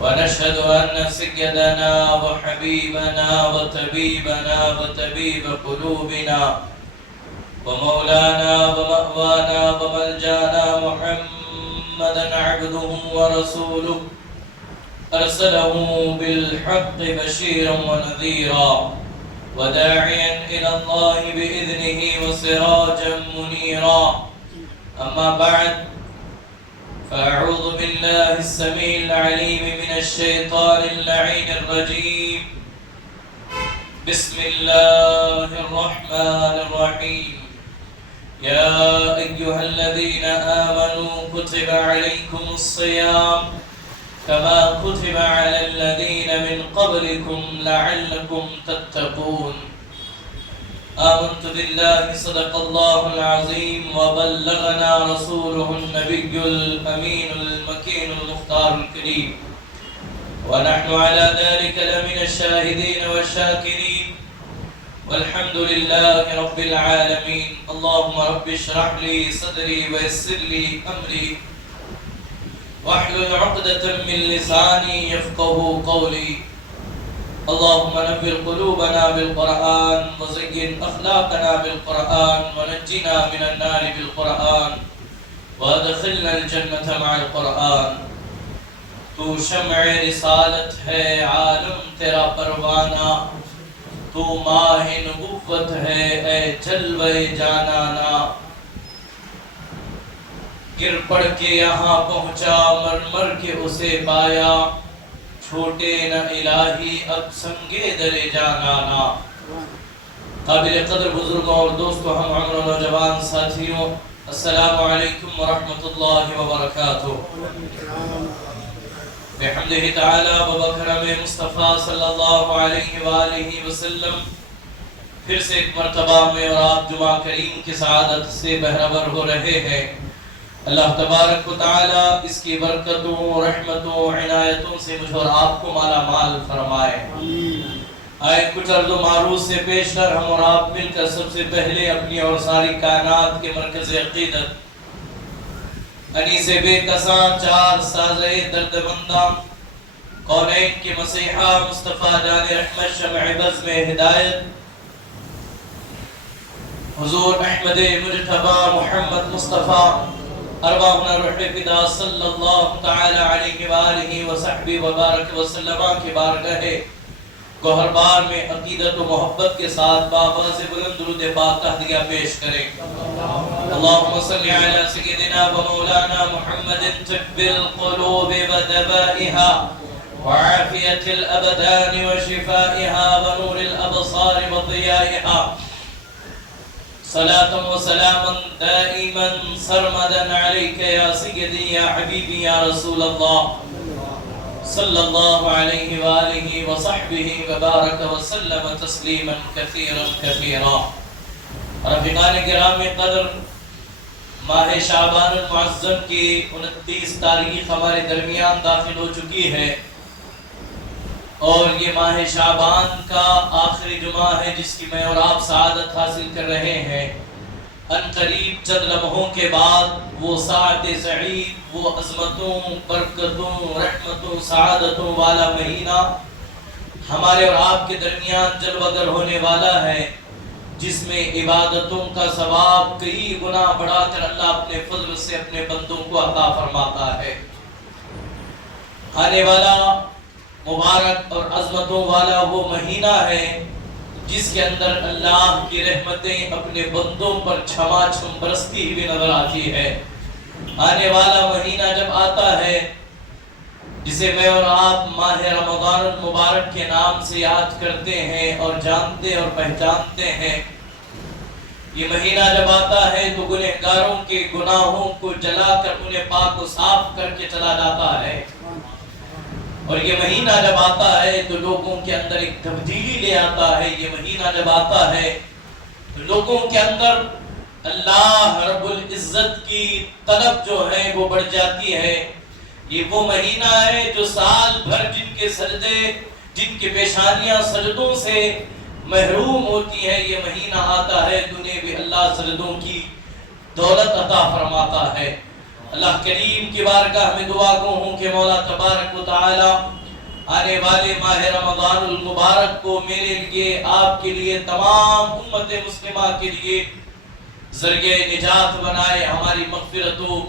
ونشهد أن سيدنا وحبيبنا وطبيب قلوبنا ومولانا ومأوانا وملجانا محمدا عبده ورسوله أرسله بالحق بشيرا ونذيرا وداعيا إلى الله بإذنه وسراجا منيرا. أما بعد، فأعوذ بالله السميع العليم من الشيطان اللعين الرجيم. بسم الله الرحمن الرحيم. يا أيها الذين آمنوا كتب عليكم الصيام كما كتب على الذين من قبلكم لعلكم تتقون. آمنت بالله صدق الله العظيم وبلغنا رسوله النبي الأمين المكين المختار الكريم، ونحن على ذلك لمن الشاهدين والشاكرين، والحمد لله رب العالمين. اللهم رب اشرح لي صدري ويسر لي أمري واحلل عقدة من لساني يفقه قولي. اللهم نور قلوبنا بالقرآن وزين أخلاقنا بالقرآن ونجنا من النار بالقرآن وادخلنا الجنة مع القرآن. تو شمع رسالت ہے عالم تیرا پروانہ، تو ماہ نبوت ہے اے جلوے جانانا. گر پڑ کے یہاں پہنچا مر مر کے اسے پایا، چھوٹے نہ الہی اب سنگے در جانانا. قابل قدر بزرگوں اور دوستوں، ہم عمر و نوجوان ساتھیوں، السلام علیکم ورحمۃ اللہ وبرکاتہ. بحمدہ تعالی و بکرم مصطفیٰ صلی اللہ علیہ وآلہ وسلم پھر سے ایک مرتبہ میں اور آپ جمعہ کریم کی سعادت سے بہرور ہو رہے ہیں. اللہ تبارک و تعالی اس کی برکتوں، رحمتوں، عنایتوں سے مجھ اور آپ کو مالا مال فرمائے. آئے کچھ عرض و معروض سے پیش کر ہم اور آپ مل کر سب سے پہلے اپنی اور ساری کائنات کے مرکز عقیدت انیس بے کساں چار سازے درد منداں کونین کے مسیحا مصطفیٰ جان رحمت شمع بزم ہدایت حضور احمد مجتبی محمد مصطفیٰ ارواحنا روح فدا صلی اللہ تعالی علیہ وآلہ وصحبہ وبارک وسلم کی بارگاہ گوہر بار میں عقیدت و محبت کے ساتھ بآواز بلند درود پاک تہدیہ پیش کریں. اللہم صلی علی سیدنا و مولانا محمد طب القلوب و دوائها وعافیت الابدان و شفائها و نور الابصار و ضیائها. صلاة و سلاما دائما سرمدا علیک یا سیدی یا حبیبی یا رسول اللہ صلی اللہ علیہ وآلہ وصحبہ وبارک وسلم تسلیما کثیرا کثیرا. رفیقان کرام قدر، ماہ شعبان المعظم کی 29 تاریخ ہمارے درمیان داخل ہو چکی ہے، اور یہ ماہ شعبان کا آخری جمعہ ہے جس کی میں اور آپ سعادت حاصل کر رہے ہیں. ان قریب چند لمحوں کے بعد وہ ساعت سعید، وہ عظمتوں، برکتوں، رحمتوں، سعادتوں والا مہینہ ہمارے اور آپ کے درمیان جلوہ گر ہونے والا ہے، جس میں عبادتوں کا ثواب کئی گنا بڑھا کر اللہ اپنے فضل سے اپنے بندوں کو عطا فرماتا ہے. آنے والا مبارک اور عظمتوں والا وہ مہینہ ہے جس کے اندر اللہ کی رحمتیں اپنے بندوں پر چھما چھم برستی ہوئی نظر آتی ہے. آنے والا مہینہ جب آتا ہے، جسے میں اور آپ ماہ رمضان المبارک کے نام سے یاد کرتے ہیں اور جانتے اور پہچانتے ہیں، یہ مہینہ جب آتا ہے تو گنہگاروں کے گناہوں کو جلا کر انہیں پاک و صاف کر کے چلا جاتا ہے. اور یہ مہینہ جب آتا ہے تو لوگوں کے اندر ایک تبدیلی لے آتا ہے. یہ مہینہ جب آتا ہے تو لوگوں کے اندر اللہ رب العزت کی طلب جو ہے وہ بڑھ جاتی ہے. یہ وہ مہینہ ہے جو سال بھر جن کے سجدے، جن کے پیشانیاں سجدوں سے محروم ہوتی ہیں، یہ مہینہ آتا ہے تو انہیں بھی اللہ سجدوں کی دولت عطا فرماتا ہے. اللہ کریم کی بارگاہ میں دعا گو ہوں کہ مولا تبارک و تعالی آنے والے ماہ رمضان المبارک کو میرے لیے، آپ کے لیے، تمام امت مسلمہ کے لیے ذریعہ نجات بنائے، ہماری مغفرت و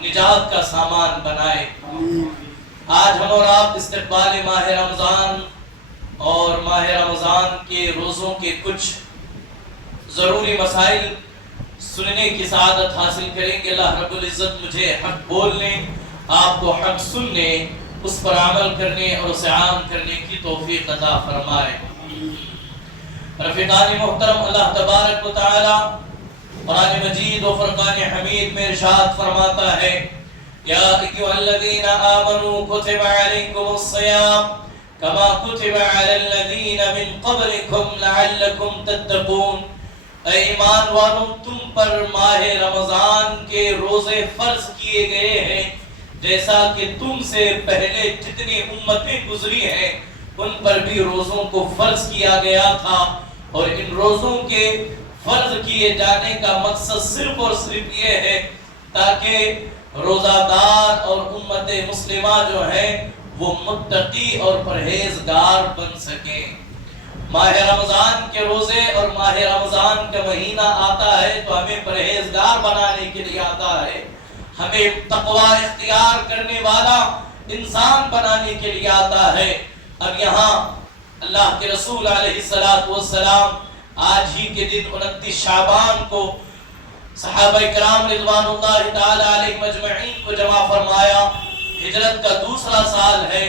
نجات کا سامان بنائے۔ آج ہم اور آپ استقبال ماہ رمضان اور ماہ رمضان کے روزوں کے کچھ ضروری مسائل سننے کی سعادت حاصل کریں گے۔ اللہ رب العزت مجھے حق بولنے، آپ کو حق سننے، اس پر عمل کرنے اور اسے عام کرنے کی توفیق عطا فرمائے۔ رفیقان محترم، اللہ تبارک و تعالی قرآن مجید و فرقان حمید میں ارشاد فرماتا ہے، یا ایھا الذین آمنوا کتب علیکم الصیام کما کتب علی الذین من قبلکم لعلکم تتقون۔ اے ایمان والو، تم پر ماہ رمضان کے روزے فرض کیے گئے ہیں جیسا کہ تم سے پہلے جتنی امتیں گزری ہیں ان پر بھی روزوں کو فرض کیا گیا تھا، اور ان روزوں کے فرض کیے جانے کا مقصد صرف اور صرف یہ ہے تاکہ روزہ دار اور امت مسلمہ جو ہیں وہ متقی اور پرہیزگار بن سکیں۔ ماہ رمضان کے روزے اور ماہ رمضان کا مہینہ آتا ہے تو ہمیں پرہیزگار بنانے کے لیے آتا ہے، ہمیں تقوی اختیار کرنے والا انسان بنانے کے لیے آتا ہے۔ اب یہاں اللہ کے رسول علیہ السلام آج ہی کے دن 29 شعبان کو صحابہ کرام رضوان اللہ تعالی علیہ مجمعین کو جمع فرمایا۔ ہجرت کا دوسرا سال ہے۔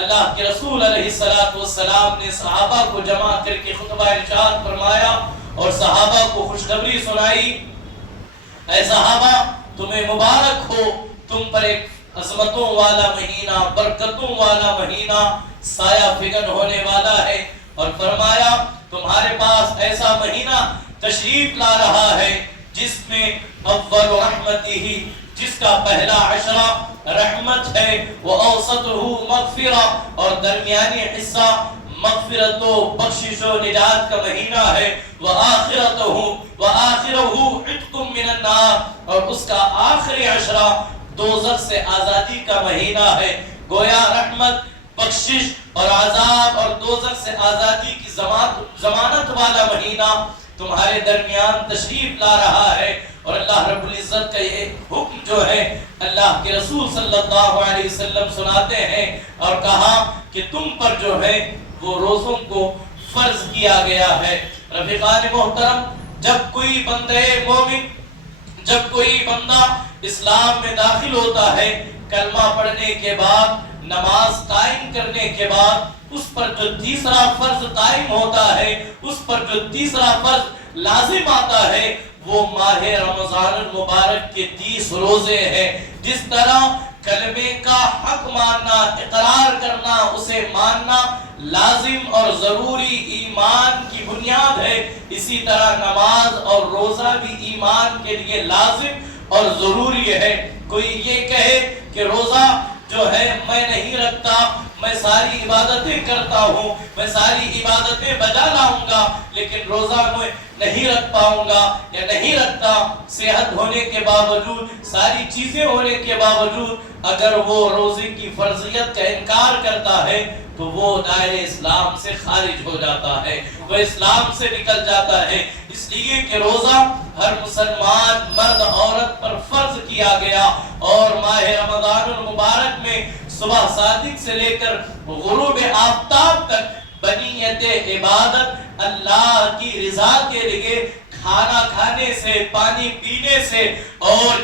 اللہ کے رسول علیہ السلام نے صحابہ کو جمع کر کے خطبہ ارشاد فرمایا اور صحابہ کو خوشخبری سنائی، اے صحابہ تمہیں مبارک ہو، تم پر ایک عظمتوں والا مہینہ، برکتوں والا مہینہ سایہ فگن ہونے والا ہے، اور فرمایا تمہارے پاس ایسا مہینہ تشریف لا رہا ہے جس میں اول رحمتہ، جس کا پہلا عشرہ رحمت ہے، وَأَوْسَطُهُ مغفرہ، اور درمیانی حصہ مغفرت و بخشش و نجات کا مہینہ ہے، وَآخِرَتُهُ عِتْقٌ مِّنَ النَّارِ، اور اس کا آخری عشرہ دوزخ سے آزادی کا مہینہ ہے۔ گویا رحمت، بخشش اور عذاب اور دوزخ سے آزادی کی ضمانت والا مہینہ تمہارے درمیان تشریف لا رہا ہے، اور اللہ رب العزت کا یہ حکم جو ہے اللہ کے رسول صلی اللہ علیہ وسلم سناتے ہیں، اور کہا کہ تم پر جو ہے وہ روزوں کو فرض کیا گیا ہے۔ رفیقان محترم، جب کوئی بندے مومن، جب کوئی بندہ اسلام میں داخل ہوتا ہے، کلمہ پڑھنے کے بعد، نماز قائم کرنے کے بعد، اس پر جو تیسرا فرض قائم ہوتا ہے، اس پر جو تیسرا فرض لازم آتا ہے، وہ ماہ رمضان المبارک کے 30 روزے ہیں۔ جس طرح کلمے کا حق ماننا، اقرار کرنا، اسے ماننا لازم اور ضروری ایمان کی بنیاد ہے، اسی طرح نماز اور روزہ بھی ایمان کے لیے لازم اور ضروری ہے۔ کوئی یہ کہے کہ روزہ جو ہے میں نہیں رکھتا، میں ساری عبادتیں کرتا ہوں، میں ساری عبادتیں بجا لاؤں گا، لیکن روزہ میں نہیں رکھ پاؤں گا یا نہیں رکھتا، صحت ہونے کے باوجود، ساری چیزیں ہونے کے باوجود اگر وہ روزے کی فرضیت کا انکار کرتا ہے تو وہ دائرے اسلام سے خارج ہو جاتا ہے، وہ اسلام سے نکل جاتا ہے۔ اس لیے کہ روزہ ہر مسلمان مرد عورت پر فرض کیا گیا، اور ماہ رمضان المبارک میں صبح صادق سے لے کر غروب آفتاب تک بنیت عبادت اللہ کی رضا کے لیے کھانا کھانے سے، پانی پینے سے، اور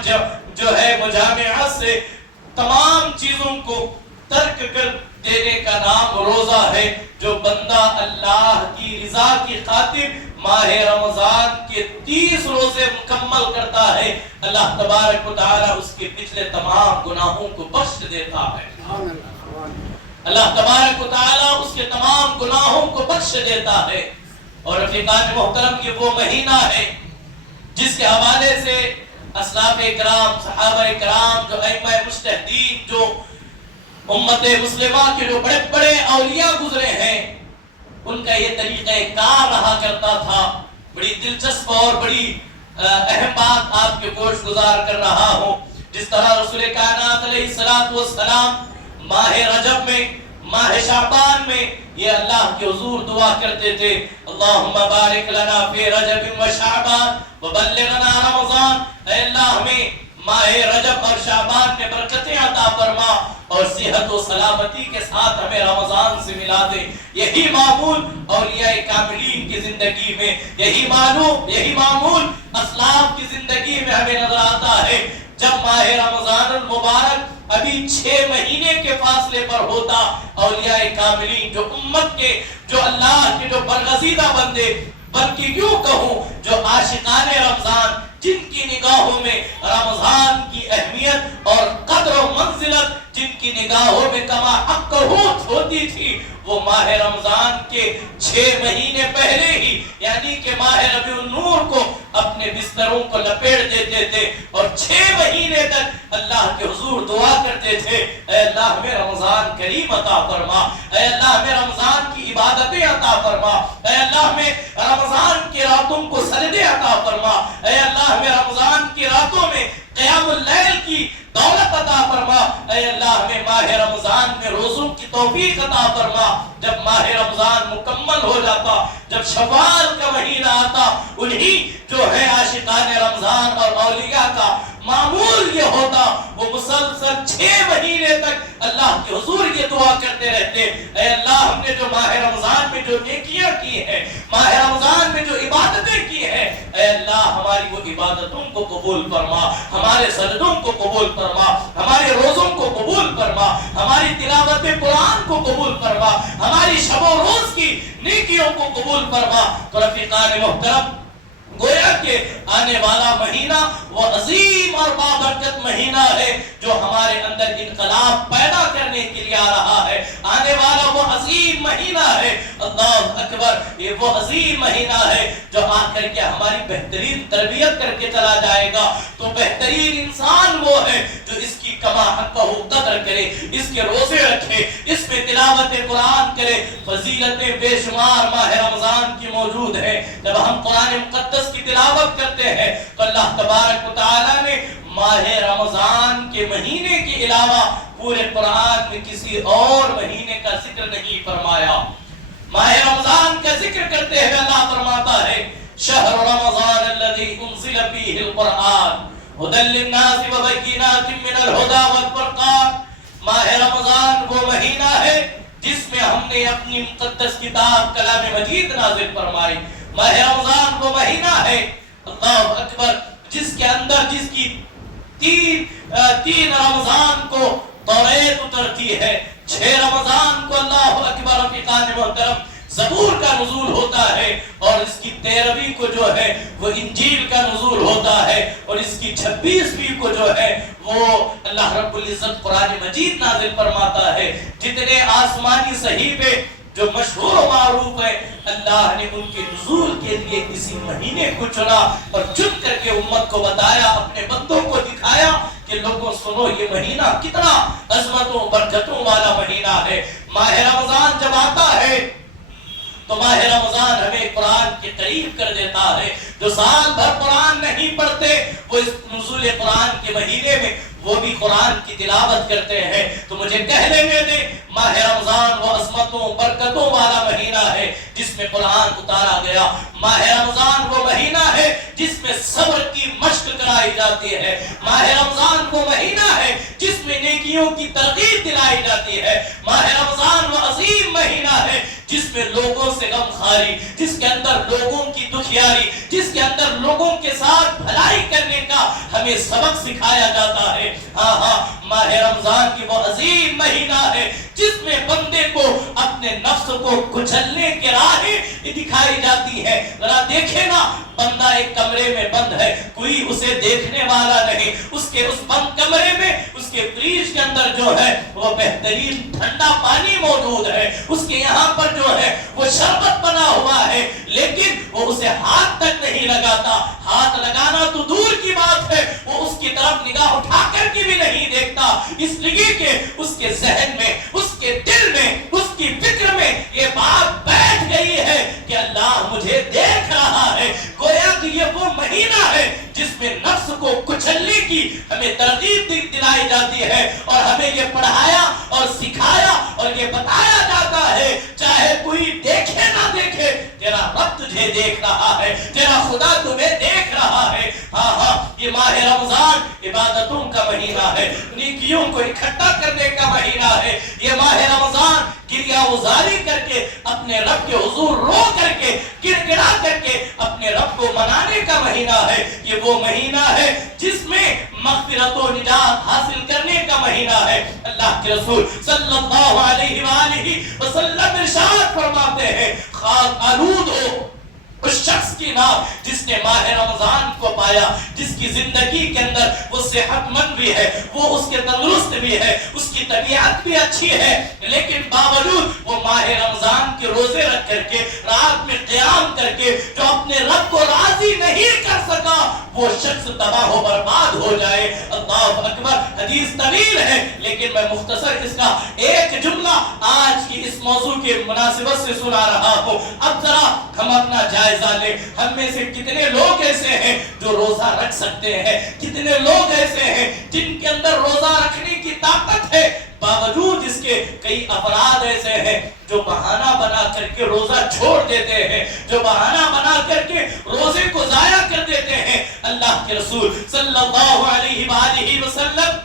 جو ہے مجامعات سے، تمام چیزوں کو ترک کر دینے کا نام روزہ ہے۔ جو بندہ اللہ کی رضا کی خاطر ماہ رمضان کے 30 روزے مکمل کرتا ہے، اللہ تبارک و تعالی اس کے پچھلے تمام گناہوں کو بخش دیتا ہے۔ اللہ تبارک و تعالی اس کے تمام گناہوں کو بخش دیتا ہے۔ اور رفیقان محترم، یہ وہ مہینہ ہے جس کے حوالے سے اسلاف اکرام، صحابہ اکرام، جو ائمہ مجتہدین، جو امت مسلمہ کے جو بڑے بڑے اولیاء گزرے ہیں، ان کا یہ طریقہ کار رہا کرتا تھا۔ بڑی دلچسپ اور بڑی اہم بات آپ کے گوش گزار کر رہا ہوں۔ جس طرح رسول کائنات علیہ الصلوۃ والسلام ماہ رجب میں، ماہ شعبان میں یہ اللہ کے حضور دعا کرتے تھے، اللہم بارک لنا فی رجب و شعبان وبلغنا رمضان، اے اللہ ہمیں ماہ رجب اور شعبان میں برکتیں عطا فرما اور صحت و سلامتی کے ساتھ ہمیں رمضان سے ملا دے۔ یہی معمول اولیاء کاملین کی زندگی میں، یہی معمول اسلاف کی زندگی میں ہمیں نظر آتا ہے۔ جب ماہ رمضان المبارک ابھی 6 مہینے کے فاصلے پر ہوتا، اولیاء کاملین جو امت کے، جو اللہ کے جو برگزیدہ بندے، بلکہ کیوں کہوں جو عاشقان رمضان، جن کی نگاہوں میں رمضان کی اہمیت اور قدر و منزلت، جن کی نگاہوں میں کما حق ہوتی تھی، وہ ماہ رمضان کے 6 مہینے پہلے ہی یعنی کہ ماہ ربیع النور کو اپنے بستروں کو لپیٹ دیتے تھے اور 6 مہینے تک اللہ کے حضور دعا کرتے تھے، اے اللہ ہمیں رمضان کریم عطا فرما، اے اللہ ہمیں رمضان کی عبادتیں عطا فرما، اے اللہ ہمیں رمضان کی راتوں کو سجدے عطا فرما، اے اللہ ہمیں رمضان کی راتوں میں قیام اللیل کی دولت عطا فرما، اے اللہ ہمیں ماہ رمضان میں روزوں کی توفیق عطا فرما۔ جب ماہ رمضان مکمل ہو جاتا، جب شوال کا مہینہ آتا، انہی جو ہے عاشقان رمضان اور اولیاء کا معمول یہ ہوتا، وہ مسلسل 6 مہینے تک اللہ کے حضور یہ دعا کرتے رہتے، اے اللہ ہم نے جو ماہ رمضان میں جو نیکیاں کی ہیں، ماہ رمضان میں جو عبادتیں کی ہیں، اے اللہ ہماری وہ عبادتوں کو قبول فرما، ہمارے سجدوں کو قبول فرما، ہمارے روزوں کو قبول فرما، ہماری تلاوت قرآن کو قبول فرما، ہماری شب و روز کی نیکیوں کو قبول فرما۔ تو رفیقان محترم، گویا کہ آنے والا مہینہ وہ عظیم اور بابرکت مہینہ ہے جو ہمارے اندر انقلاب پیدا کرنے کے لیے آ رہا ہے۔ آنے والا وہ عظیم مہینہ ہے، اللہ اکبر، یہ وہ عظیم مہینہ ہے جو آ کر کے ہماری بہترین تربیت کر کے چلا جائے گا۔ تو بہترین انسان وہ ہے جو اس کی کما حق قدر کرے، اس کے روزے رکھے، اس میں تلاوت قرآن کرے۔ فضیلتیں بے شمار ماہ رمضان کی موجود ہیں۔ جب ہم قرآن مقدس کی تلاوت کرتے ہیں تو اللہ تبارک و تعالی نے ماہ رمضان کے مہینے کے علاوہ پورے قرآن میں کسی اور مہینے کا ذکر نہیں فرمایا۔ ماہ رمضان کا ذکر کرتے ہوئے اللہ فرماتا ہے، شہر رمضان الذی انزل فیہ القرآن ھدی للناس وبینات من الھدی والفرقان۔ ماہ رمضان وہ مہینہ ہے جس میں ہم نے اپنی مقدس کتاب کلام مجید نازل فرمائی۔ ماہ رمضان وہ مہینہ ہے، اللہ اکبر، جس کے اندر جس کی تین رمضان کو توریت اترتی ہے، 6 رمضان کو اللہ اکبر رفیقان محترم زبور کا نزول ہوتا ہے، اور اس کی 13ویں کو جو ہے وہ انجیل کا نزول ہوتا ہے، اور اس کی 26ویں کو جو ہے وہ اللہ رب العزت قرآن مجید نازل فرماتا ہے۔ جتنے آسمانی صحیفے جو مشہور و معروف ہے، اللہ نے ان کے نزول کے لیے اسی مہینے کو چنا اور چن کر کے امت کو بتایا، اپنے بندوں کو دکھایا کہ لوگوں سنو یہ مہینہ کتنا عظمتوں برکتوں والا مہینہ ہے۔ ماہ رمضان جب آتا ہے تو ماہ رمضان ہمیں قرآن کے قریب کر دیتا ہے۔ جو سال بھر قرآن نہیں پڑھتے وہ اس نزول قرآن کے مہینے میں وہ بھی قرآن کی تلاوت کرتے ہیں۔ تو مجھے کہہ لینے دیں، ماہ رمضان وہ عظمتوں برکتوں والا مہینہ ہے جس میں قرآن اتارا گیا۔ ماہ رمضان وہ مہینہ ہے جس میں صبر کی مشق کرائی جاتی ہے۔ ماہ رمضان وہ مہینہ ہے جس میں نیکیوں کی ترغیب دلائی جاتی ہے۔ ماہ رمضان وہ عظیم مہینہ ہے جس میں لوگوں سے غم خاری، جس کے اندر لوگوں کی دکھیاری، جس کے اندر لوگوں کے ساتھ بھلائی کرنے کا ہمیں سبق سکھایا جاتا ہے۔ ماہ رمضان کی وہ عظیم مہینہ ہے جس میں بندے کو اپنے نفس کو کچلنے کے راہیں دکھائی جاتی ہے۔ ذرا دیکھیں نا، بندہ ایک کمرے میں بند ہے، کوئی اسے دیکھنے والا نہیں، اس کے اس بند کمرے میں اس کے فریج کے اندر جو ہے وہ بہترین ٹھنڈا پانی موجود ہے، اس کے یہاں پر جو ہے وہ شربت بنا ہوا ہے، لیکن وہ اسے ہاتھ تک نہیں لگاتا۔ ہاتھ لگانا تو دور کی بات ہے، وہ اس کی طرف نگاہ اٹھا کر کے بھی نہیں دیکھتا، اس لیے کہ اس کے ذہن میں، اس کے دل میں، اس کی فکر میں یہ بات بیٹھ گئی ہے کہ اللہ مجھے دیکھ رہا ہے۔ گویا کہ یہ وہ مہینہ ہے جس میں نفس کو کچلنے کی ہمیں ترغیب یہ پڑھایا اور سکھایا اور یہ بتایا جاتا ہے چاہے کوئی دیکھے نہ دیکھے تیرا رب تجھے دیکھ رہا ہے، تیرا خدا تمہیں دیکھ رہا ہے۔ ہاں یہ ماہ رمضان عبادتوں کا مہینہ ہے، نیکیوں کو اکٹھا کرنے کا مہینہ ہے۔ یہ ماہ رمضان گریہ گزاری کر کے اپنے رب کے حضور رو کر کے گڑگڑا کر کے اپنے رب کو منانے کا مہینہ ہے۔ یہ وہ مہینہ ہے جس میں مغفرت و نجات حاصل کرنے کا مہینہ ہے۔ اللہ کے رسول صلی اللہ علیہ وآلہ وسلم ارشاد فرماتے ہیں خاک آلود ہو اس شخص کی نام جس نے ماہ رمضان کو پایا، جس کی زندگی کے اندر وہ صحت مند بھی ہے، وہ اس کے تندرست بھی ہے، اس کی طبیعت بھی اچھی ہے، لیکن باوجود وہ ماہ رمضان کے روزے رکھ کر کے رات میں قیام کر کے جو اپنے رب کو راضی نہیں کر سکا وہ شخص تباہ و برباد ہو جائے۔ اللہ اکبر۔ حدیث طویل ہے لیکن میں مختصر اس کا ایک جملہ آج کی اس موضوع کے مناسبت سے سنا رہا ہوں۔ اب ذرا ہم اپنا جائزہ لیں، ہم میں سے کتنے لوگ ایسے ہیں جو روزہ رکھ سکتے ہیں، کتنے لوگ ایسے ہیں جن کے اندر روزہ رکھنے کی طاقت ہے، باوجود اس کے کئی افراد ایسے ہیں جو بہانہ بنا کر کے روزہ چھوڑ دیتے ہیں، جو بہانہ بنا کر کے روزے کو ضائع کر دیتے ہیں۔ اللہ کے رسول صلی اللہ علیہ وآلہ وسلم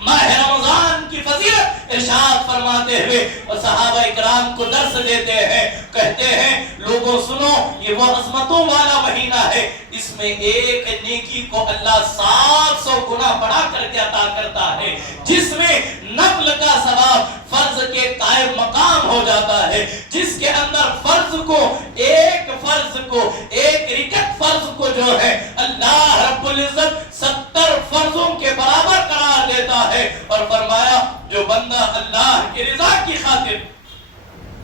ماہ رمضان کی فضیلت ارشاد فرماتے ہوئے اور صحابہ اکرام کو درس دیتے ہیں، کہتے ہیں لوگوں سنو یہ وہ عظمتوں والا مہینہ ہے، اس میں ایک نیکی کو اللہ 700 گنا بڑھا کر کے عطا کرتا ہے، جس میں نفل کا ثواب فرض کے قائم مقام ہو جاتا ہے، جس کے اندر فرض کو ایک رکعت فرض کو جو ہے اللہ رب العزت 70 فرضوں کے برابر قرار دیتا ہے، اور فرمایا جو بندہ اللہ کی رضا کی خاطر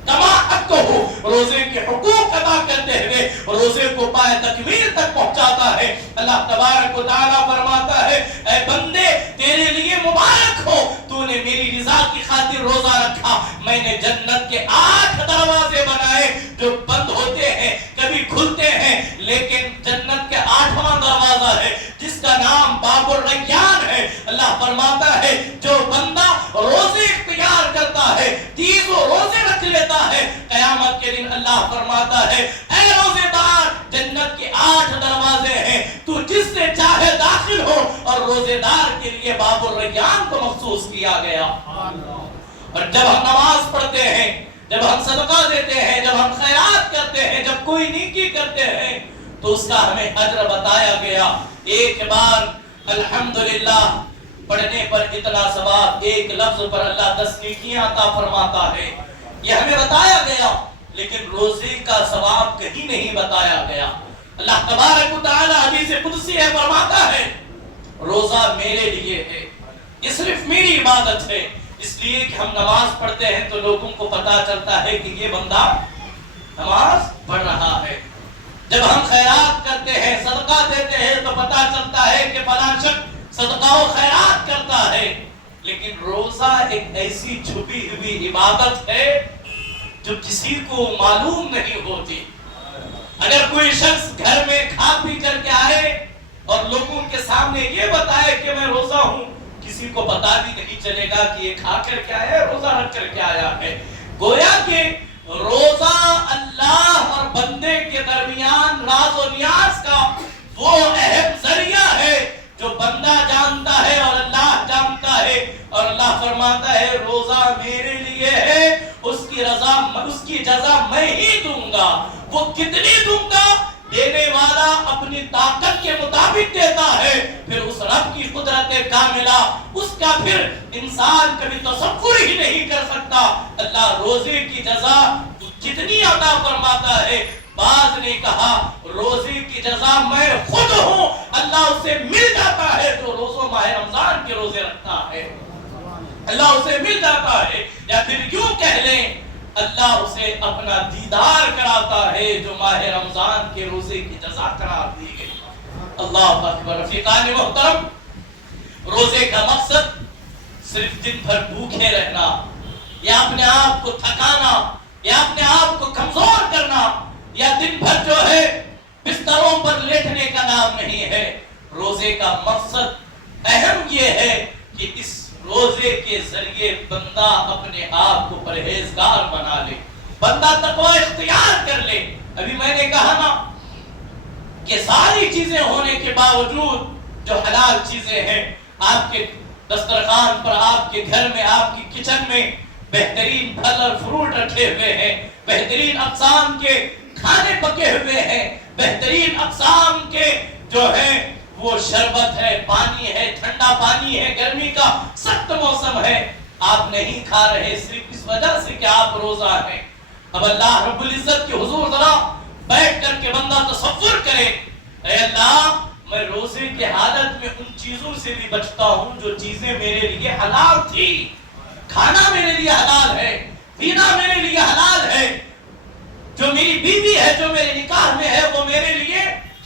تمام کو روزے کے حقوق ادا کرتے ہوئے روزے کو پائے تکمیل تک پہنچاتا ہے، اللہ تبارک و تعالیٰ فرماتا ہے اے بندے تیرے لیے مبارک ہو، تو نے میری رضا کی خاطر روزہ رکھا، میں نے جنت کے 8 دروازے بنائے جو بند ہوتے ہیں کبھی کھلتے ہیں، لیکن جنت کے 8واں دروازہ ہے جس کا نام باب الریان ہے۔ اللہ فرماتا ہے جو بندہ روزے اختیار کرتا ہے 30 روزے رکھ لیتا ہے، قیامت کے دن اللہ فرماتا ہے اے روزے دار جنت کے 8 دروازے ہیں، تو جس سے چاہے داخل ہو، اور روزے دار کے لیے باب الریان کو مخصوص کیا گیا۔ اور جب ہم نماز پڑھتے ہیں، جب ہم صدقہ دیتے ہیں، جب ہم خیرات کرتے ہیں، جب کوئی نیکی کرتے ہیں تو اس کا ہمیں اجر بتایا گیا۔ ایک بار الحمدللہ پڑھنے پر اتنا ثواب، ایک لفظ پر اللہ 10 نیکیاں عطا فرماتا ہے، یہ ہمیں بتایا گیا، لیکن روزے کا ثواب کہیں نہیں بتایا گیا۔ اللہ تبارک و تعالی حدیث قدسی ہے فرماتا ہے روزہ میرے لیے ہے، یہ صرف میری عبادت ہے، اس لیے کہ ہم نماز پڑھتے ہیں تو لوگوں کو پتا چلتا ہے کہ یہ بندہ نماز پڑھ رہا ہے، جب ہم خیرات کرتے ہیں صدقہ دیتے ہیں تو پتا چلتا ہے کہ فلاں شخص صدقہ و خیرات کرتا ہے، لیکن روزہ ایک ایسی چھپی ہوئی عبادت ہے جو کسی کو معلوم نہیں ہوتی۔ اگر کوئی شخص گھر میں کھا پی کر کے آئے اور لوگوں کے سامنے یہ بتائے کہ میں روزہ ہوں، کسی کو پتا بھی نہیں چلے گا کہ یہ کھا کر کے آیا ہے، روزہ رکھ کر کے آیا ہے۔ گویا کہ روزہ اللہ اور بندے کے درمیان راز و نیاز کا وہ اہم ذریعہ ہے جو بندہ جانتا ہے اور اللہ جانتا ہے، اور اللہ فرماتا ہے روزہ میرے لیے ہے، اس کی جزا میں ہی دوں گا۔ وہ کتنی دوں گا؟ دینے والا اپنی طاقت کے مطابق دیتا ہے، پھر اس رب کی قدرت کاملہ اس کا پھر انسان کبھی تصور ہی نہیں کر سکتا۔ اللہ روزے کی جزا کتنی عطا فرماتا ہے۔ بعض نے کہا روزے کی جزا میں خود ہوں، اللہ اسے مل جاتا ہے جو روزوں ماہ رمضان کے روزے رکھتا ہے، اللہ اسے مل جاتا ہے، یا پھر یوں کہہ لیں اللہ اسے اپنا دیدار کراتا ہے جو ماہ رمضان کے روزے کی جزا قرار دی گئی۔ اللہ اکبر۔ رفیقان محترم، روزے کا مقصد صرف دن بھر بھوکے رہنا یا اپنے آپ کو تھکانا یا اپنے آپ کو کمزور کرنا یا دن بھر جو ہے بستروں پر لیٹنے کا نام نہیں ہے۔ روزے کا مقصد اہم یہ ہے کہ اس روزے کے ذریعے بندہ اپنے آپ کو پرہیزگار بنا لے، بندہ تقوی اختیار کر لے۔ ابھی میں نے کہا نا کہ ساری چیزیں ہونے کے باوجود جو حلال چیزیں ہیں آپ کے دسترخوان پر، آپ کے گھر میں، آپ کی کچن میں بہترین پھل اور فروٹ رکھے ہوئے ہیں، بہترین اقسام کے کھانے پکے ہوئے ہیں، بہترین اقسام کے جو ہے وہ شربت ہے، پانی ہے، ٹھنڈا پانی ہے، گرمی کا سخت موسم ہے، آپ نہیں کھا رہے صرف اس وجہ سے کہ آپ روزہ ہیں۔ اب اللہ رب العزت کے حضور ذرا بیٹھ کر کے بندہ تصور کرے، اے اللہ میں روزے کی حالت میں ان چیزوں سے بھی بچتا ہوں جو چیزیں میرے لیے حلال تھی، کھانا میرے لیے حلال ہے، پینا میرے لیے حلال ہے، جو میری بیوی ہے جو میرے نکاح میں ہے وہ میرے لیے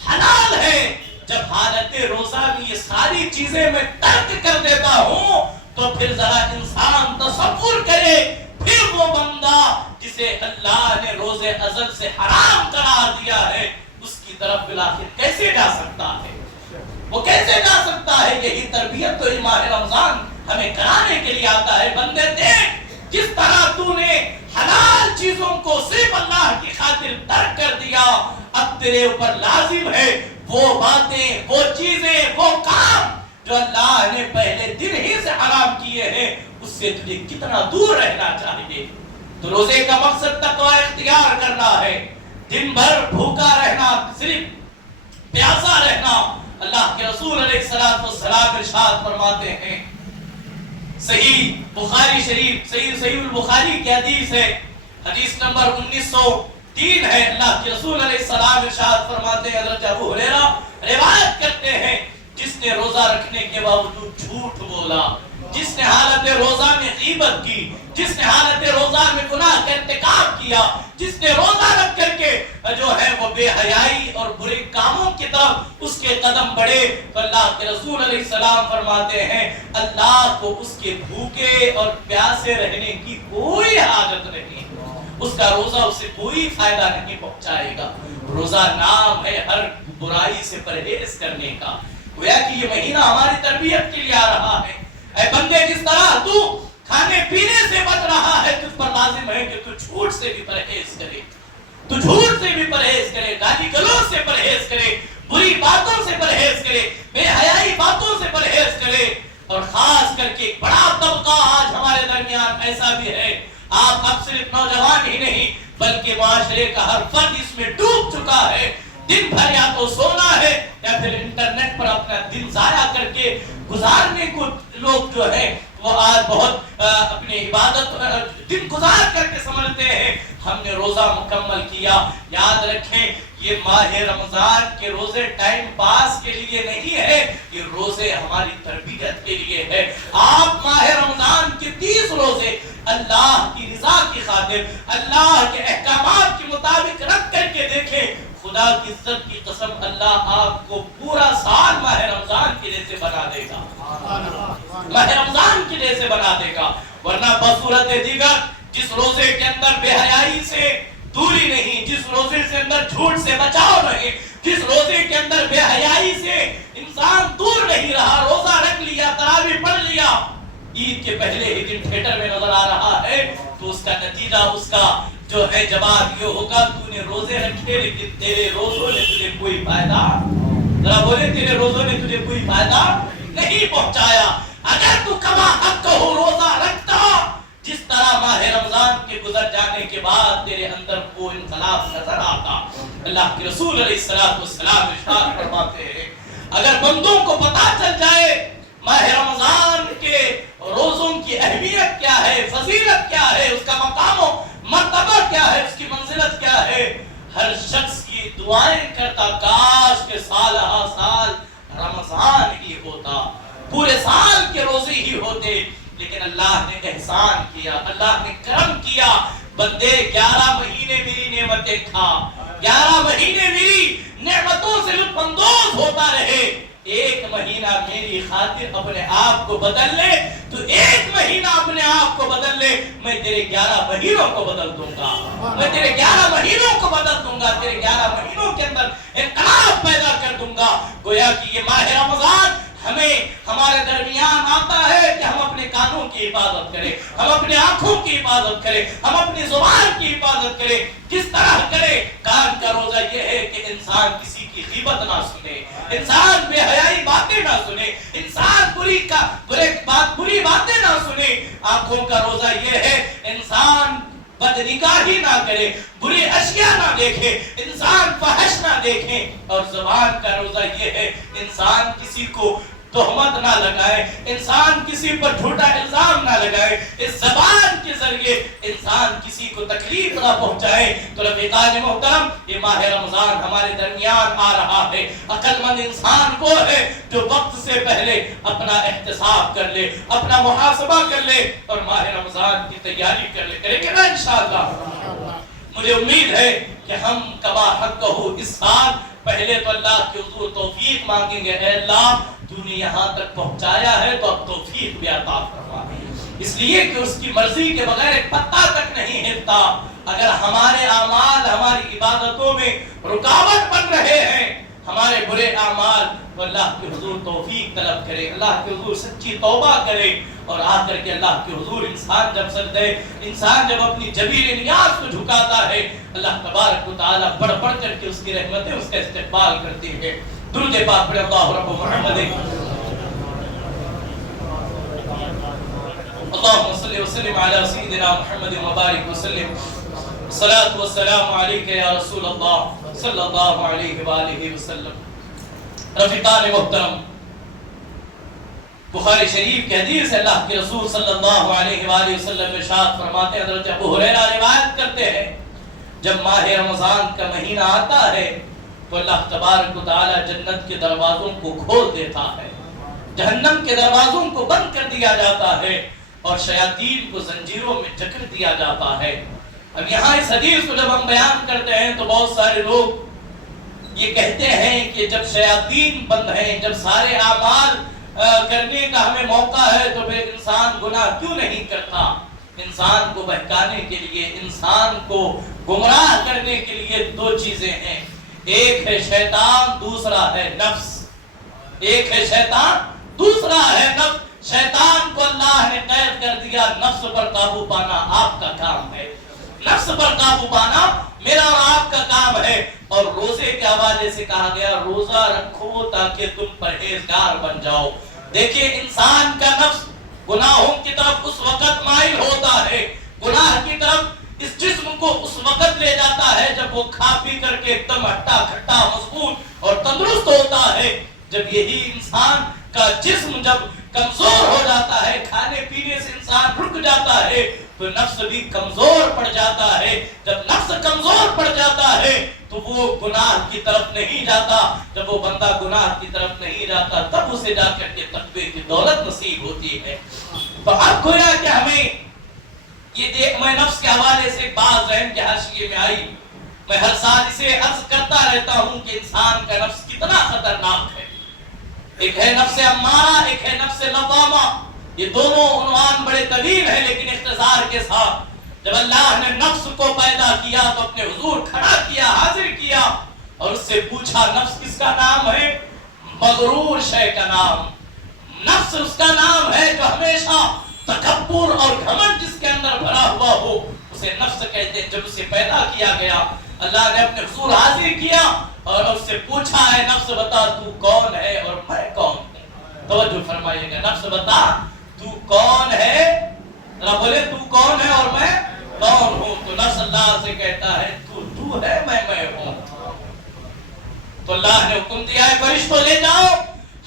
حلال ہے۔ جب حالت روزہ میں یہ ساری چیزیں میں ترک کر دیتا ہوں تو پھر ذرا انسان تصور کرے، پھر وہ بندہ جسے اللہ نے روزے ازل سے حرام قرار دیا ہے اس کی طرف بالآخر کیسے جا سکتا ہے؟ وہ کیسے جا سکتا ہے؟ یہی تربیت تو ماہ رمضان ہمیں کرانے کے لیے آتا ہے۔ بندے دیکھ جس طرح تو نے حلال چیزوں کو صرف اللہ کی خاطر ترک کر دیا، اب تیرے اوپر لازم ہے وہ باتیں، وہ چیزیں، وہ کام جو اللہ نے پہلے دن ہی سے حرام کیے ہیں اس سے تجھے کتنا دور رہنا چاہیے۔ تو روزے کا مقصد تقوی اختیار کرنا ہے، دن بھر بھوکا رہنا، صرف پیاسا رہنا۔ اللہ کے رسول علیہ السلام ارشاد فرماتے ہیں، صحیح بخاری شریف، صحیح البخاری کی حدیث ہے، حدیث نمبر 1903 ہے۔ اللہ کے رسول علیہ السلام ارشاد فرماتے ہیں، حضرت ابو ہریرہ روایت کرتے ہیں، جس نے روزہ رکھنے کے باوجود جھوٹ بولا، جس نے حالت روزہ میں غیبت کی، جس نے حالت روزہ میں گناہ کا ارتکاب کیا، جس نے روزہ رکھ کر کے جو ہے وہ بے حیائی اور برے کاموں کی طرف اس کے قدم بڑھے، تو اللہ کے رسول علیہ السلام فرماتے ہیں اللہ کو اس کے بھوکے اور پیاسے رہنے کی کوئی حاجت نہیں، اس کا روزہ اسے کوئی فائدہ نہیں پہنچائے گا۔ روزہ نام ہے ہر برائی سے پرہیز کرنے کا۔ گویا کہ یہ مہینہ ہماری تربیت کے لیے آ رہا ہے۔ اے بندے جس طرح تو کھانے پینے سے بچ رہا ہے، تجھ پر لازم ہے کہ تو جھوٹ سے بھی پرہیز کرے، تو جھوٹ سے بھی پرہیز کرے، گالی گلوچ سے پرہیز کرے، بری باتوں سے پرہیز کرے، بے حیائی باتوں سے پرہیز کرے۔ اور خاص کر کے ایک بڑا طبقہ آج ہمارے درمیان ایسا بھی ہے، آپ اب صرف نوجوان ہی نہیں بلکہ معاشرے کا ہر فرد اس میں ڈوب چکا ہے۔ دن بھر یا تو سونا ہے یا پھر انٹرنیٹ پر اپنا دن ضائع کر کے گزارنے کو لوگ جو ہے وہ آج بہت اپنی عبادت دن گزار کر کے سمجھتے ہیں ہم نے روزہ مکمل کیا۔ یاد رکھیں یہ ماہ رمضان کے روزے ٹائم پاس کے لیے نہیں ہے، یہ روزے ہماری تربیت کے لیے ہے۔ آپ ماہ رمضان کے 30 روزے اللہ کی رضا کی خاطر، اللہ کے احکامات کے مطابق رکھ کر کے دیکھیں، خدا کی عزت کی قسم اللہ آپ کو پورا سال ماہ رمضان کے جیسے بنا دے گا، ماہ رمضان کے جیسے بنا دے گا۔ ورنہ بصورت دیگر جس روزے کے اندر بے حیائی سے دوری نہیں، جس روزے سے اندر جھوٹ سے بچاؤ نہیں، جس روزے کے اندر بے حیائی سے انسان دور نہیں رہا، روزہ رکھ لیا، تراویح پڑھ لیا، عید کے پہلے ہی دن تھیٹر میں نظر آ رہا ہے، تو اس کا نتیجہ، اس کا جو ہے جواب یہ ہوگا تو نے روزے رکھے لیکن تیرے روزوں نے تجھے کوئی فائدہ، ذرا بولے تیرے روزوں نے تجھے کوئی فائدہ نہیں پہنچایا۔ اگر تو کما حق ہو روزہ رکھتا، جس طرح ماہ رمضان کے گزر جانے کے بعد تیرے اندر وہ انقلاب نظر آتا۔ اللہ کے رسول علیہ السلام ارشاد فرماتے ہیں اگر بندوں کو پتا چل جائے ماہ رمضان کے روزوں کی اہمیت کیا ہے، فضیلت کیا ہے، اس کا مقام و مرتبہ کیا ہے، اس کی منزلت کیا ہے، ہر شخص کی دعائیں کرتا کاش کے سال سال رمضان ہی ہوتا، پورے سال کے روزے ہی ہوتے۔ لیکن اللہ نے احسان کیا، اللہ نے کرم کیا، بندے 11 مہینے میری نعمتیں کھا، 11 مہینے میری نعمتوں سے لطف اندوز ہوتا رہے، ایک مہینہ میری خاطر اپنے آپ کو بدل لے تو ایک مہینہ اپنے آپ کو بدل لے، میں تیرے 11 مہینوں کو بدل دوں گا، میں تیرے 11 مہینوں کو بدل دوں گا، تیرے 11 مہینوں کے اندر انقلاب پیدا کر دوں گا۔ گویا کہ یہ ماہ رمضان ہمیں ہمارے درمیان آتا ہے کہ ہم اپنے کانوں کی حفاظت کریں، ہم اپنے آنکھوں کی حفاظت کریں، ہم اپنی زبان کی حفاظت کریں۔ کس طرح کریں؟ کان کا روزہ یہ ہے کہ انسان کسی کی غیبت نہ سنے، انسان بے حیائی باتیں نہ سنے، انسان بری باتیں نہ سنے۔ آنکھوں کا روزہ یہ ہے انسان بدنگاہی نہ کرے، بری اشیاء نہ دیکھے، انسان فحش نہ دیکھے۔ اور زبان کا روزہ یہ ہے انسان کسی کو تہمت نہ لگائے، انسان کسی پر جھوٹا الزام نہ لگائے، اس زبان کے ذریعے انسان کسی کو تکلیف نہ پہنچائے۔ تو رفیقان محترم، یہ ماہ رمضان ہمارے درمیان آ رہا ہے۔ عقل مند انسان وہ ہے جو وقت سے پہلے اپنا احتساب کر لے، اپنا محاسبہ کر لے اور ماہ رمضان کی تیاری کر لے۔ کریں گے نا انشاءاللہ؟ مجھے امید ہے کہ ہم کما حق ہو اس سال پہلے تو اللہ کے حضور توفیق مانگیں گے، اے اللہ تو نے یہاں تک پہنچایا ہے تو اب توفیق بھی عطا فرما، اس لیے کہ اس کی مرضی کے بغیر ایک پتا تک نہیں ہلتا۔ اگر ہمارے اعمال ہماری عبادتوں میں رکاوٹ بن رہے ہیں، ہمارے برے اعمال، تو اللہ کے حضور توفیق طلب کرے، اللہ کے حضور سچی توبہ کرے اور آ کر کے اللہ کے حضور انسان جب اپنی جبیر نیاز کو جھکاتا ہے، اللہ تبارک و تعالی بڑھ بڑھ کر کے اس کی رحمتیں اس کا استقبال کرتی ہے۔ درود پاک پڑھیں، اللہ رب محمد اللهم صل وسلم على سيدنا محمد وبارك وسلم۔ الصلاة والسلام عليك يا رسول الله صلى الله عليه وآله وسلم۔ رفیقان محترم، بخاری شریف کے حدیث اللہ کے رسول صلی اللہ علیہ وآلہ وسلم ارشاد فرماتے ہیں، حضرت ابو ہریرہ روایت کرتے ہیں، جب ماہ رمضان کا مہینہ آتا ہے تو اللہ تبارک و تعالی جنت کے دروازوں کو کھول دیتا ہے، جہنم کے دروازوں کو بند کر دیا جاتا ہے اور شیاطین کو زنجیروں میں جکڑ دیا جاتا ہے۔ اب یہاں اس حدیث کو جب ہم بیان کرتے ہیں تو بہت سارے لوگ یہ کہتے ہیں کہ جب شیاطین بند ہیں، جب سارے اعمال کرنے کا ہمیں موقع ہے تو پھر انسان گناہ کیوں نہیں کرتا؟ انسان کو بہکانے کے لیے، انسان کو گمراہ کرنے کے لیے دو چیزیں ہیں، ایک ہے شیطان، دوسرا ہے نفس۔ ایک ہے شیطان، دوسرا ہے نفس۔ شیطان کو اللہ نے قید کر دیا، نفس پر قابو پانا آپ کا کام ہے، نفس پر قابو پانا میرا اور آپ کا کام ہے۔ اور روزے کے حوالے سے کہا گیا روزہ رکھو تاکہ تم پرہیزگار بن جاؤ۔ دیکھیں انسان کا نفس گناہوں کی طرف اس وقت مائل ہوتا ہے، گناہ کی طرف اس جسم کو اس وقت لے جاتا ہے جب وہ کھا پی کر کے ایک دم ہٹا کھٹا مضبوط اور تندرست ہوتا ہے۔ جب یہی انسان کا جسم جب کمزور ہو جاتا ہے، کھانے پینے سے انسان رک جاتا ہے تو نفس بھی کمزور پڑ جاتا ہے۔ جب نفس کمزور پڑ جاتا ہے تو وہ گناہ کی طرف نہیں جاتا، جب وہ بندہ گناہ کی طرف نہیں جاتا تب اسے جا کر کے تقوی کی دولت نصیب ہوتی ہے۔ تو اب گویا کہ ہمیں یہ دیکھ، میں نفس کے حوالے سے ایک بات ذہن کے حاشیے میں آئی، میں ہر سال اسے عرض کرتا رہتا ہوں کہ انسان کا نفس کتنا خطرناک ہے۔ ایک ہے نفس امارہ، ایک ہے نفس لوامہ۔ یہ دونوں عنوان بڑے طویل ہیں لیکن اختصار کے ساتھ جب اللہ نے نفس کو پیدا کیا تو اپنے حضور کھڑا کیا، حاضر کیا اور اس سے پوچھا نفس کس کا نام ہے؟ مغرور شے کا نام۔ نفس اس کا نام ہے جو ہمیشہ تکبر اور گھمنڈ جس کے اندر بھرا ہوا ہو، اسے نفس کہتے ہیں۔ جب اسے پیدا کیا گیا اللہ نے اپنے حضور حاضر کیا اور اس سے پوچھا ہے نفس بتا تو کون ہے اور میں کون ہوں؟ توجہ فرمائیے گا، نفس بتا تو کون ہے، ذرا بولے تو کون ہے اور میں کون ہوں؟ تو نفس اللہ سے کہتا ہے تو ہے، میں ہوں۔ تو اللہ نے حکم دیا ہے فرشتوں لے جاؤ،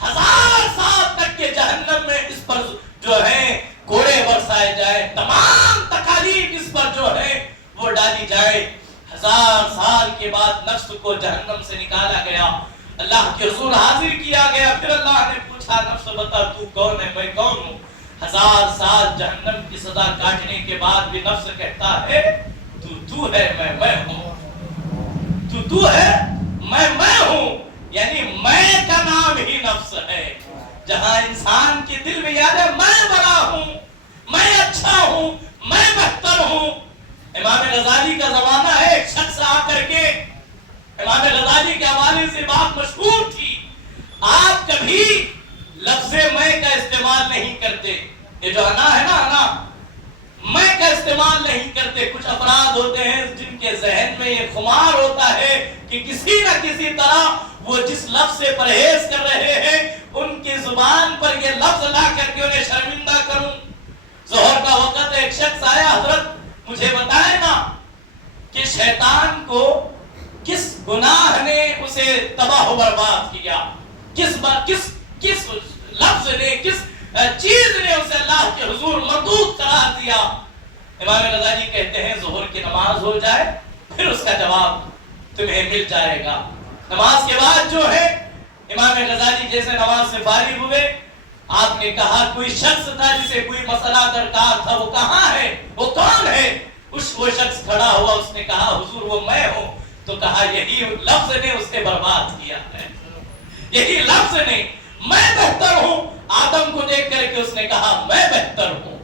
1000 سال تک کے جہنم میں اس پر جو ہے کوڑے برسائے جائے، تمام تکالیف اس پر جو ہے وہ ڈالی جائے۔ 1000 سال کے بعد نفس کو جہنم سے نکالا گیا، اللہ کے حضور حاضر کیا گیا، پھر اللہ نے پوچھا نفس بتا تو کون ہے، میں کون ہوں؟ 1000 سال جہنم کی سزا کاٹنے کے بعد بھی نفس کہتا ہے تو ہے، میں ہوں، تو ہے، میں ہوں، یعنی میں کا نام ہی نفس ہے۔ جہاں انسان کے دل میں یاد ہے میں بڑا ہوں، میں اچھا ہوں، میں بہتر ہوں۔ امام غزالی کا زمانہ ہے، ایک شخص آ کر کے امام غزالی کے حوالے سے بات مشہور تھی، آپ کبھی لفظ میں کا استعمال نہیں کرتے. یہ جو انا ہے نا، انا میں کا استعمال نہیں کرتے. کچھ افراد ہوتے ہیں جن کے ذہن میں یہ خمار ہوتا ہے کہ کسی نہ کسی طرح وہ جس لفظ سے پرہیز کر رہے ہیں ان کی زبان پر یہ لفظ لا کر کے انہیں شرمندہ کروں. ظہر کا وقت ایک شخص آیا، حضرت مجھے بتائے نا کہ شیطان کو کس گناہ نے اسے تباہ و برباد کیا، کس لفظ نے، کس چیز نے اسے اللہ کے حضور مردود قرار دیا. امام غزالی کہتے ہیں ظہر کی نماز ہو جائے پھر اس کا جواب تمہیں مل جائے گا. نماز کے بعد جو ہے امام غزالی جیسے نماز سے فارغ ہوئے، آپ نے کہا کوئی شخص تھا جسے کوئی مسئلہ درکار تھا، وہ کہاں ہے، وہ کون ہے؟ وہ شخص کھڑا ہوا، اس نے کہا حضور وہ میں ہوں. تو کہا یہی لفظ نے اس سے برباد کیا ہے، یہی لفظ نے. میں بہتر ہوں. آدم کو دیکھ کر کے اس نے کہا میں بہتر ہوں،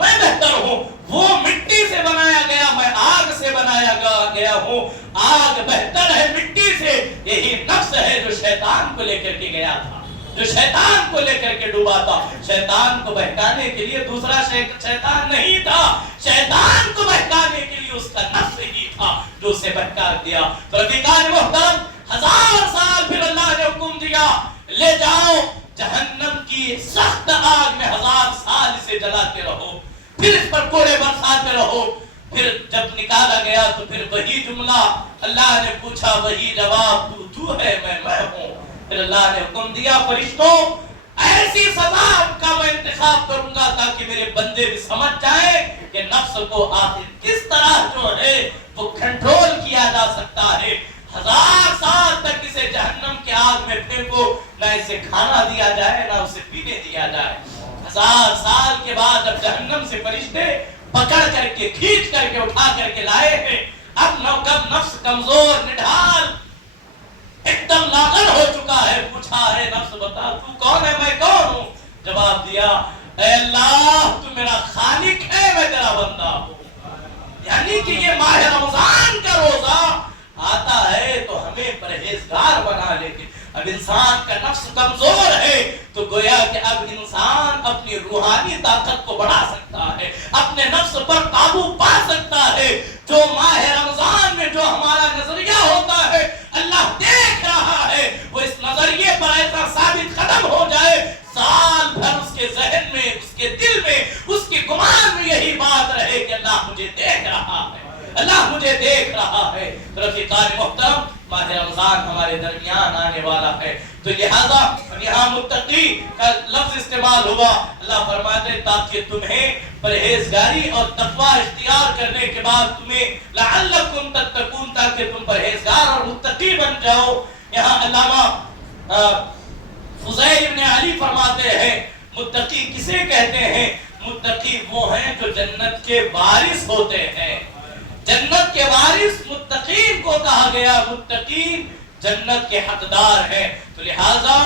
میں بہتر ہوں. وہ مٹی سے بنایا گیا، میں آگ سے بنایا گیا ہوں. آگ بہتر ہے مٹی سے. یہی نفس ہے جو شیطان کو لے کر کے گیا تھا، جو شیطان کو لے کر کے ڈوبا تھا. شیطان کو بہکانے کے لیے دوسرا شیطان نہیں تھا، شیطان کو بہکانے کے لیے اس کا نفس ہی تھا جو اسے بہکا دیا. تو رفیقان محترم، 1000 سال پھر اللہ نے حکم دیا لے جاؤ جہنم کی سخت آگ میں 1000 سال اسے جلاتے رہو، پھر اس پر کوڑے برساتے رہو. پھر جب نکالا گیا تو پھر وہی جملہ اللہ نے پوچھا، وہی جواب تو ہے میں ہوں. پھر اللہ نے حکم دیا فرشتوں ایسی سزا کا میں انتخاب کروں گا تاکہ میرے بندے بھی سمجھ جائیں کہ نفس کو آخر کس طرح جو ہے وہ کنٹرول کیا جا سکتا ہے. 1000 سال تک اسے جہنم کے آگ میں پھینکو، نہ اسے کھانا دیا جائے نہ اسے پینے دیا جائے. 1000 سال کے بعد جب جہنم سے فرشتے پکڑ کر کے کھینچ کر کے اٹھا کر کے لائے ہیں، اب نفس کمزور نڈھال ایک دم لاغر ہو چکا ہے. پوچھا ہے نفس بتا تو کون ہے، میں کون ہوں؟ جواب دیا اے اللہ تو میرا خالق ہے، میں تیرا بندہ ہوں. یعنی کہ یہ ماہ رمضان کا روزہ آتا ہے تو ہمیں پرہیزگار بنا. لیکن اب انسان کا نفس کمزور ہے تو گویا کہ اب انسان اپنی روحانی طاقت کو بڑھا سکتا ہے، اپنے نفس پر قابو پا سکتا ہے. جو ماہ رمضان میں جو ہمارا نظریہ ہوتا ہے اللہ دیکھ رہا ہے، وہ اس نظریے پر ایسا ثابت قدم ہو جائے سال بھر اس کے ذہن میں، اس کے دل میں، اس کے گمان میں یہی بات رہے کہ اللہ مجھے دیکھ رہا ہے، اللہ مجھے دیکھ رہا ہے. رفیقان محترم، ماہ رمضان ہمارے درمیان آنے والا ہے، تو لہذا یہاں متقی کا لفظ استعمال ہوا. اللہ فرماتے تاکہ تمہیں پرہیزگاری اور تقوی اختیار کرنے کے بعد تمہیں لعلکم تتقون، تاکہ تم پرہیزگار اور متقی بن جاؤ. یہاں علامہ فضیل ابن علی فرماتے ہیں متقی کسے کہتے ہیں؟ متقی وہ ہیں جو جنت کے وارث ہوتے ہیں. جنت کے وارث متقین کو کہا گیا، متقین جنت کے حقدار ہیں. تو لہذا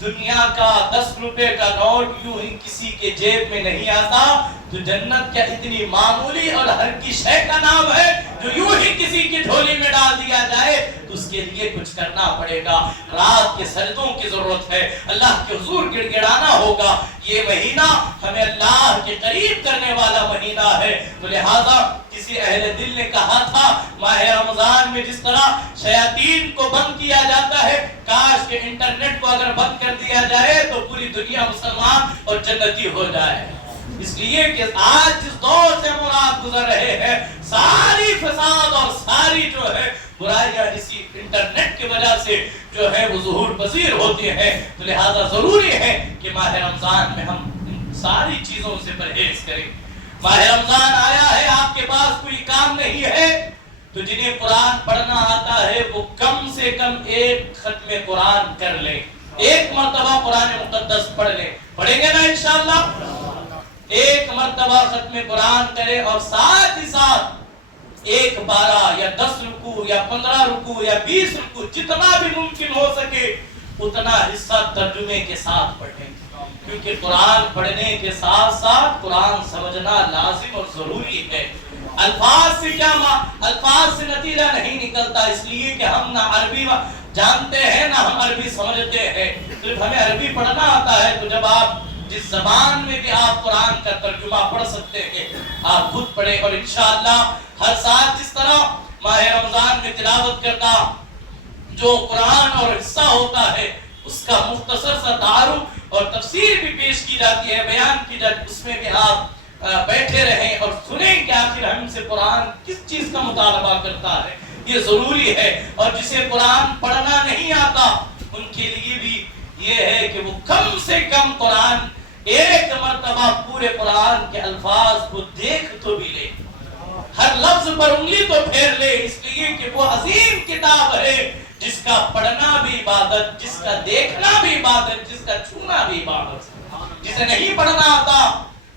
دنیا کا 10 روپے کا نوٹ یوں ہی کسی کے جیب میں نہیں آتا. تو جنت کیا اتنی معمولی اور ہر کی شے کا نام ہے جو یوں ہی کسی کی جھولی میں ڈال دیا جائے؟ تو اس کے لیے کچھ کرنا پڑے گا. رات کے سجدوں کی ضرورت ہے، اللہ کے حضور گڑ گڑانا ہوگا. یہ مہینہ ہمیں اللہ کے قریب کرنے والا مہینہ ہے. تو لہذا کسی اہل دل نے کہا تھا ماہ رمضان میں جس طرح شیاطین کو بند کیا جاتا ہے، کاش کہ انٹرنیٹ کو اگر بند کر دیا جائے تو پوری دنیا مسلمان اور جنتی ہو جائے. اس لیے کہ آج جس دور سے مراد گزر رہے ہیں ساری فساد اور ساری جو ہے برائیاں اسی انٹرنیٹ کی وجہ سے جو ہے وہ ظہور پذیر ہوتی ہیں. تو لہذا ضروری ہے کہ ماہ رمضان میں ہم ان ساری چیزوں سے پرہیز کریں. ماہ رمضان آیا ہے، آپ کے پاس کوئی کام نہیں ہے تو جنہیں قرآن پڑھنا آتا ہے وہ کم سے کم ایک ختم قرآن کر لیں، ایک مرتبہ قرآن مقدس پڑھ لیں. پڑھیں گے نا انشاءاللہ؟ ایک مرتبہ ختم قرآن کریں اور ساتھ ہی ساتھ 1 12 یا 10 رکوع یا 15 رکوع یا 20 رکوع جتنا بھی ممکن ہو سکے اتنا حصہ ترجمے کے ساتھ پڑھیں. کیونکہ قرآن پڑھنے کے ساتھ ساتھ قرآن سمجھنا لازم اور ضروری ہے. الفاظ سے کیا الفاظ سے نتیجہ نہیں نکلتا، اس لیے کہ ہم نہ عربی جانتے ہیں نہ ہم عربی سمجھتے ہیں، صرف ہمیں عربی پڑھنا آتا ہے۔ تو جب آپ جس زبان میں بھی آپ قرآن کا ترجمہ پڑھ سکتے ہیں آپ خود پڑھیں، اور انشاءاللہ ہر سال جس طرح ماہ رمضان میں تلاوت کرتا جو قرآن اور حصہ ہوتا ہے اس کا مختصر سا تعارف اور تفسیر بھی پیش کی جاتی ہے، بیان کی جاتی ہے، اس میں بھی آپ بیٹھے رہیں اور سنیں کہ آخر ہم سے قرآن کس چیز کا مطالبہ کرتا ہے، یہ ضروری ہے۔ اور جسے قرآن پڑھنا نہیں آتا ان کے لیے بھی یہ ہے کہ وہ کم سے کم قرآن ایک مرتبہ پورے قرآن کے الفاظ کو دیکھ تو بھی لے، ہر لفظ پر انگلی تو پھیر لے، اس لیے کہ وہ عظیم کتاب ہے جس کا پڑھنا بھی عبادت، جس کا دیکھنا بھی عبادت، جس کا چھونا بھی عبادت۔ جسے نہیں پڑھنا آتا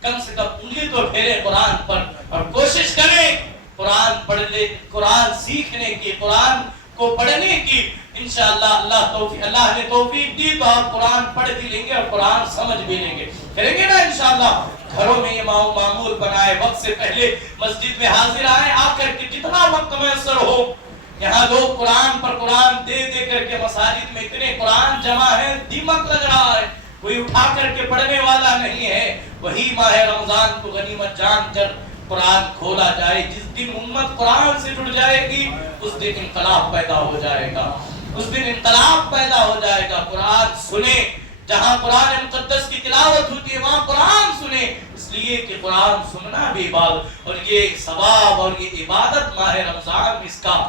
کم سے کم انگلی تو پھیرے قرآن پر اور کوشش کریں قرآن پڑھ لے، قرآن سیکھنے کی، قرآن کو پڑھنے کی۔ انشاءاللہ اللہ نے توفیق دی تو آپ قرآن پڑھ بھی لیں گے اور قرآن سمجھ بھی لیں گے، کریں گے نا انشاءاللہ۔ گھروں میں یہ معمول بنائے، وقت سے پہلے مسجد میں حاضر آئیں، آ کر کے جتنا وقت میسر ہو۔ یہاں لوگ قرآن پر قرآن دے دے کر کے مساجد میں اتنے قرآن جمع ہے، دیمک لگ رہا ہے، کوئی اٹھا کر کے پڑھنے والا نہیں ہے۔ وہی ماہ رمضان کو غنیمت جان کر قرآن کھولا جائے۔ جس دن امت قرآن سے جڑ جائے گی اس دن انقلاب پیدا ہو جائے گا، اس دن انقلاب پیدا ہو جائے گا۔ قرآن سنیں، جہاں قرآن مقدس کی تلاوت ہوتی ہے وہاں قرآن سنیں، اس لیے کہ قرآن سننا بھی عبادت، اور یہ ثواب اور یہ عبادت ماہ رمضان میں اس کا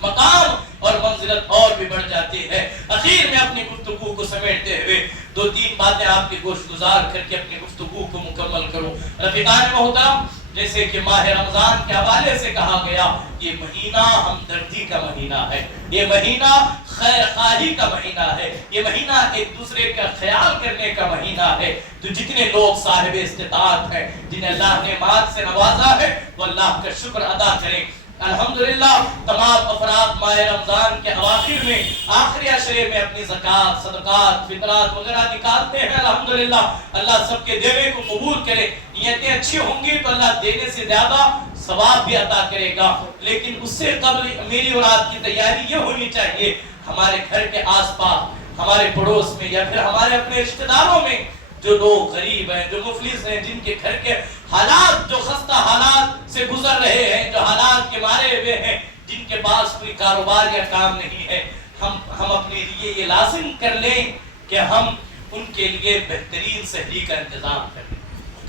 مقام اور منزلت اور بھی بڑھ جاتی ہے۔ اخیر میں اپنی گفتگو کو سمیٹتے ہوئے دو تین باتیں آپ کی گوش گزار کر کے اپنی گفتگو کو مکمل کروں۔ رفیقان محترم، جیسے کہ ماہ رمضان کے حوالے سے کہا گیا یہ مہینہ ہمدردی کا مہینہ ہے، یہ مہینہ خیر خواہی کا مہینہ ہے، یہ مہینہ ایک دوسرے کا خیال کرنے کا مہینہ ہے۔ تو جتنے لوگ صاحب استطاعت ہیں، جنہیں اللہ نے مال سے نوازا ہے، وہ اللہ کا شکر ادا کریں۔ الحمدللہ تمام افراد ماہ رمضان کے اواخر میں آخری عشرے میں اپنی زکوٰۃ، صدقات، فطرات وغیرہ نکالتے ہیں۔ الحمدللہ اللہ سب کے دینے کو قبول کرے۔ نیتیں اچھی ہوں گی تو اللہ دینے سے زیادہ ثواب بھی عطا کرے گا، لیکن اس سے قبل میری اور آپ کی تیاری یہ ہونی چاہیے ہمارے گھر کے آس پاس، ہمارے پڑوس میں یا پھر ہمارے اپنے رشتہ داروں میں جو لوگ غریب ہیں، جو مفلس ہیں، جن کے گھر کے حالات جو خستہ حالات سے گزر رہے ہیں، جو حالات کے مارے ہوئے ہیں، جن کے پاس کوئی کاروبار یا کام نہیں ہے، ہم اپنے لیے یہ لازم کر لیں کہ ہم ان کے لیے بہترین سحری کا انتظام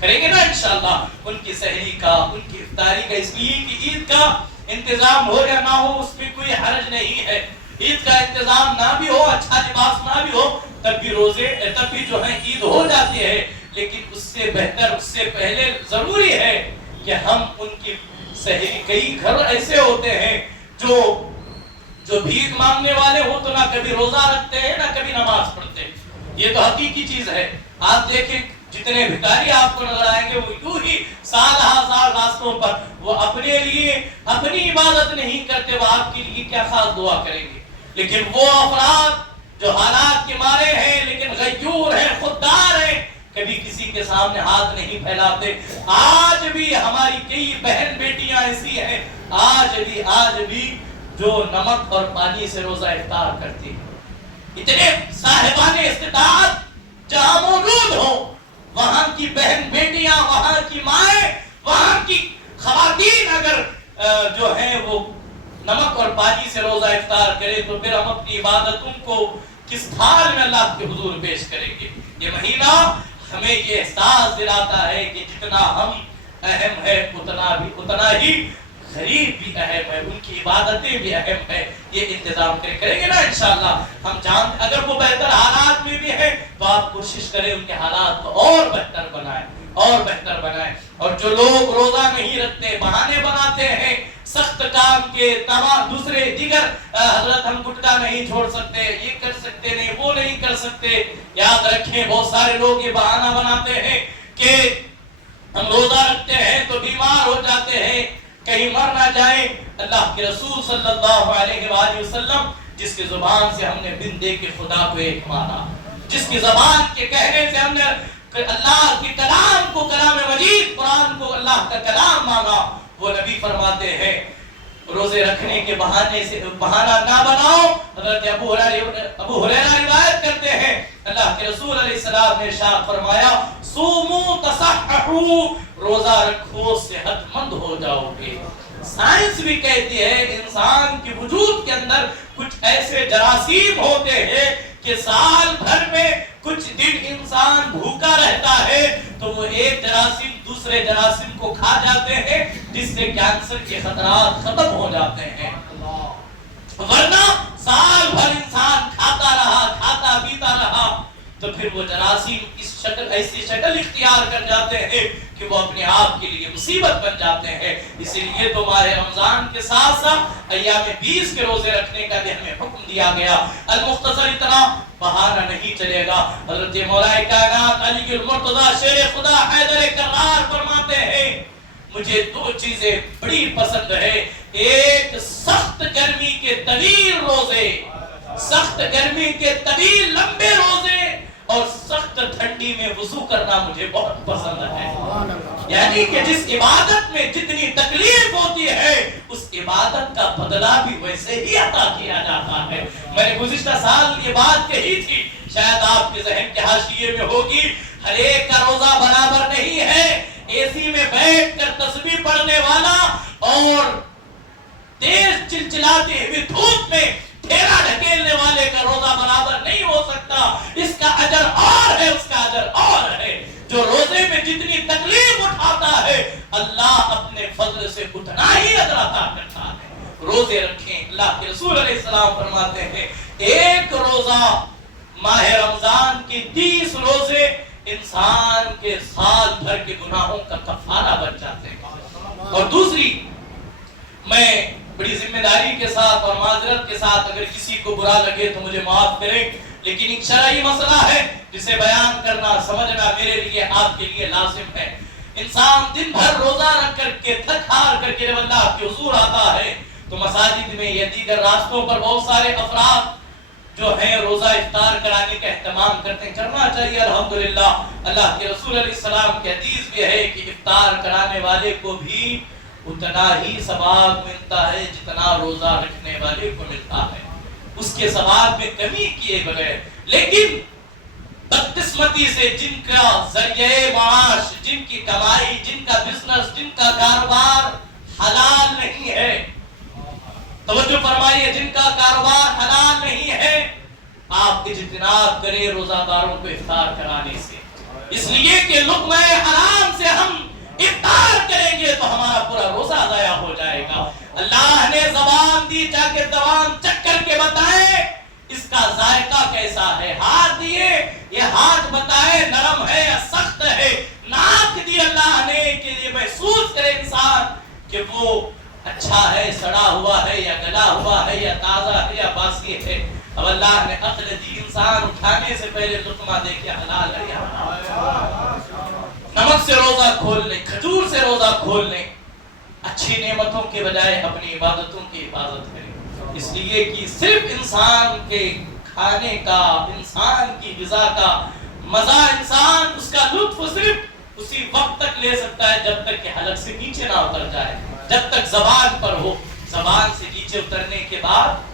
کریں گے نا انشاءاللہ۔ ان کی سحری کا، ان کی افطاری کا، اس لیے کہ عید کا انتظام ہو یا نہ ہو اس میں کوئی حرج نہیں ہے۔ عید کا انتظام نہ بھی ہو، اچھا لباس نہ بھی ہو، تب بھی جو ہے عید ہو جاتی ہے، لیکن اس سے بہتر، اس سے پہلے ضروری ہے کہ ہم ان کی سحری، کئی گھر ایسے ہوتے ہیں جو بھیک مانگنے والے ہو تو نہ کبھی روزہ رکھتے ہیں نہ کبھی نماز پڑھتے ہیں، یہ تو حقیقی چیز ہے۔ آپ دیکھیں جتنے بھکاری آپ کو نظر آئیں گے وہ یوں ہی سال ہر سال راستوں پر، وہ اپنے لیے اپنی عبادت نہیں کرتے، وہ آپ کے لیے کیا خاص دعا کریں گے۔ لیکن وہ افراد جو حالات کے مارے ہیں لیکن غیور ہیں، خوددار ہیں، کبھی کسی کے سامنے ہاتھ نہیں پھیلاتے۔ آج بھی ہماری کئی بہن بیٹیاں ایسی ہیں آج بھی جو نمک اور پانی سے روزہ افطار کرتی ہیں۔ اتنے صاحبان استطاعت جہاں موجود ہوں، وہاں کی بہن بیٹیاں، وہاں کی مائیں، وہاں کی خواتین اگر جو ہیں وہ نمک اور پانی سے روزہ افطار کرے تو پھر ہم اپنی عبادتوں کو کس حال میں اللہ کے حضور پیش کریں گے۔ یہ مہینہ ہمیں یہ احساس دلاتا ہے کہ جتنا ہم اہم ہے اتنا ہی غریب بھی اہم ہے، ان کی عبادتیں بھی اہم ہے۔ یہ انتظام کریں گے نا انشاءاللہ۔ ہم جانتے اگر وہ بہتر حالات میں بھی ہے تو آپ کوشش کریں ان کے حالات کو اور بہتر بنائیں۔ اور جو لوگ روزہ نہیں رکھتے، بہانے بناتے ہیں سخت کام کے، تمام دوسرے دیگر، حضرت ہم گٹکا نہیں چھوڑ سکتے، یہ کر سکتے نہیں، وہ نہیں کر سکتے، یاد رکھیں بہت سارے لوگ یہ بہانہ بناتے ہیں کہ ہم روزہ رکھتے ہیں تو بیمار ہو جاتے ہیں، کہیں مر نہ جائیں۔ اللہ کے رسول صلی اللہ علیہ وآلہ وسلم جس کی زبان سے ہم نے بن دے کے خدا کو ایک مانا، جس کی زبان کے کہنے سے ہم نے اللہ کے کلام کو، کلام مجید قرآن کو اللہ کا کلام مانا، وہ نبی فرماتے ہیں روزے رکھنے کے بہانے سے بہانہ نہ بناؤ. حضرت ابو ہریرہ روایت کرتے ہیں اللہ کے رسول علیہ السلام نے ارشاد فرمایا صوموا تصححوا، روزہ رکھو صحت مند ہو جاؤ گے. سائنس بھی کہتی ہے انسان کے وجود کے اندر کچھ ایسے جراثیم ہوتے ہیں کہ سال بھر میں کچھ دن انسان بھوکا رہتا ہے تو وہ ایک جراثیم دوسرے جراثیم کو کھا جاتے ہیں جس سے کینسر کے خطرات ختم ہو جاتے ہیں. ورنہ سال بھر انسان کھاتا پیتا رہا تو پھر وہ جراثیم ایسی شکل اختیار کر جاتے ہیں کہ وہ اپنے آپ کے لیے مصیبت بن جاتے ہیں. اسی لیے تو ماہ رمضان کے ساتھ ساتھ ایام 20 کے روزے رکھنے کا بھی ہمیں حکم دیا گیا. المختصر اتنا بہانہ نہیں چلے گا. حضرت مولا کائنات علی المرتضی شیر خدا حیدر کرار فرماتے ہیں مجھے دو چیزیں بڑی پسند ہے. ایک سخت گرمی کے طویل روزے، سخت گرمی کے طویل لمبے روزے، اور سخت ٹھنڈی میں وضو کرنا مجھے بہت پسند ہے. یعنی کہ جس عبادت میں جتنی تکلیف ہوتی ہے اس عبادت کا بدلہ بھی ویسے ہی عطا کیا جاتا ہے. میں نے گزشتہ سال یہ بات کہی تھی، شاید آپ کے ذہن کے حاشیے میں ہوگی، ہر ایک کا روزہ برابر نہیں ہے. اے سی میں بیٹھ کر تسبیح پڑھنے والا اور تیز چلچلاتے ہوئے دھوپ میں پھیرا ڈھکیلنے والے کا روزہ برابر نہیں ہو سکتا. اس کا اجر اور ہے، اس کا اجر اور ہے. جو روزے میں جتنی تکلیف اٹھاتا ہے اللہ اپنے فضل سے اتنا ہی اجر عطا کرتا ہے. روزے رکھیں. اللہ کے رسول علیہ السلام فرماتے ہیں ایک روزہ ماہ رمضان کی 30 روزے انسان کے سال بھر کے گناہوں کا کفارہ بن جاتے ہیں. اور دوسری، میں بڑی ذمہ داری کے ساتھ اور معذرت کے ساتھ اگر کسی کو برا لگے تو مجھے معاف کریں، لیکن ایک شرعی مسئلہ ہے جسے بیان کرنا سمجھنا میرے لیے آپ کے لیے لازم ہے. انسان دن بھر روزہ رکھ کر کے تھک ہار کر کے جب اللہ کے حضور آتا ہے تو مساجد میں یا دیگر راستوں پر بہت سارے افراد جو ہیں روزہ افطار کرانے کا اہتمام کرتے ہیں. کرنا چاہیے الحمدللہ. اللہ کے رسول علیہ السلام کی حدیث بھی ہے کہ افطار کرانے والے کو بھی اتنا ہی ثواب ملتا ہے جتنا روزہ رکھنے والے کو ملتا ہے، اس کے ثواب میں کمی کیے بغیر. لیکن بدقسمتی سے جن کا ذریعہ معاش، جن کی کمائی، جن کا بزنس، جن کا کاروبار حلال نہیں ہے، توجہ فرمائیے، جن کا کاروبار حلال نہیں ہے، آپ اجتناب کریں روزہ داروں کو افطار کرانے سے. اس لیے کہ لقمہ حرام سے ہم افطار کریں گے تو ہمارا پورا روزہ ضائع ہو جائے گا. اللہ نے زبان دی تاکہ زبان چکھ کر کے بتائیں اس کا ذائقہ کیسا ہے. ہاتھ دیے یہ ہاتھ بتائے نرم ہے یا سخت ہے. ناک دی اللہ نے کہ یہ محسوس کرے انسان کہ وہ اچھا ہے، سڑا ہوا ہے یا گلا ہوا ہے یا تازہ ہے یا باسی ہے. اب اللہ نے عقل دی، انسان اٹھانے سے پہلے لقمہ دے کے حلال ہے یا حرام. نمک سے روزہ کھول لیں، کھجور سے روزہ کھول لیں. اچھی نعمتوں کے بجائے اپنی عبادتوں کی حفاظت کریں. اس لیے کہ صرف انسان کے کھانے کا، انسان کی غذا کا مزہ، انسان اس کا لطف صرف اسی وقت تک لے سکتا ہے جب تک کہ حلق سے نیچے نہ اتر جائے، جب تک زبان پر ہو. زبان سے نیچے اترنے کے بعد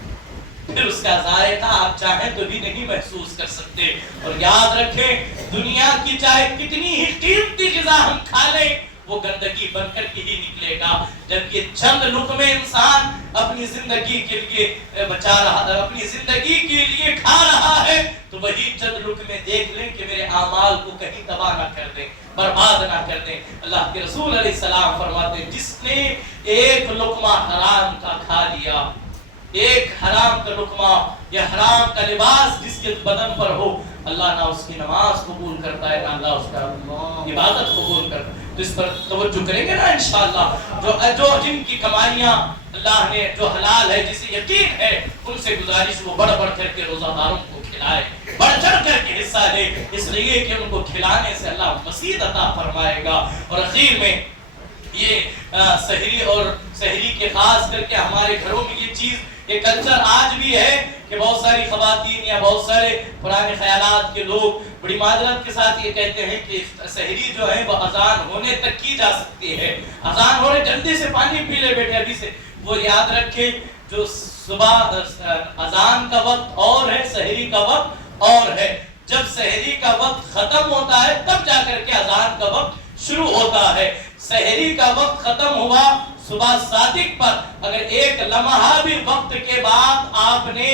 پھر اس کا ذائقہ آپ چاہیں تو بھی نہیں محسوس کر سکتے. اور یاد رکھیں دنیا کی چاہے کتنی ہی قیمتی غذا ہم کھا لیں وہ گندگی بن کر کے ہی نکلے گا. جب یہ چند لقمے انسان اپنی زندگی کے لیے بچا رہا ہے، اپنی زندگی کے لیے کھا رہا ہے، تو وہی چند لقمے دیکھ لیں کہ میرے اعمال کو کہیں تباہ نہ کر دیں، برباد نہ کر دیں. اللہ کے رسول علیہ السلام فرماتے ہیں جس نے ایک لقمہ حرام کا کھا لیا، ایک حرام کا لقمہ یا حرام کا لباس جس کے بدن پر ہو، اللہ نہ اس کی نماز قبول کرتا ہے، نہ اللہ اس کا عبادت قبول کرتا ہے. تو اس پر توجہ کریں گے نا انشاءاللہ. جو جن کی کمائیاں اللہ نے جو حلال ہے، جسے یقین ہے، ان سے گزارش وہ بڑھ بڑھ کر کے روزہ داروں کو کھلائے، بڑھ چڑھ کر کے حصہ لے، اس لیے کہ ان کو کھلانے سے اللہ مزید عطا فرمائے گا. اور اخیر میں یہ سحری اور سحری کے خاص کر کے ہمارے گھروں میں یہ چیز یہ کلچر آج بھی ہے کہ بہت ساری خواتین یا بہت سارے پرانے خیالات کے لوگ بڑی معذرت کے ساتھ یہ کہتے ہیں کہ سحری جو ہے وہ اذان ہونے تک کی جا سکتی ہے، اذان ہو رہے جلدی سے پانی پی لے بیٹے ابھی سے۔ وہ یاد رکھے جو صبح اذان کا وقت اور ہے، سحری کا وقت اور ہے۔ جب سحری کا وقت ختم ہوتا ہے تب جا کر کے اذان کا وقت شروع ہوتا ہے۔ سحری کا وقت ختم ہوا صبح صادق پر، اگر ایک لمحہ بھی وقت کے بعد آپ نے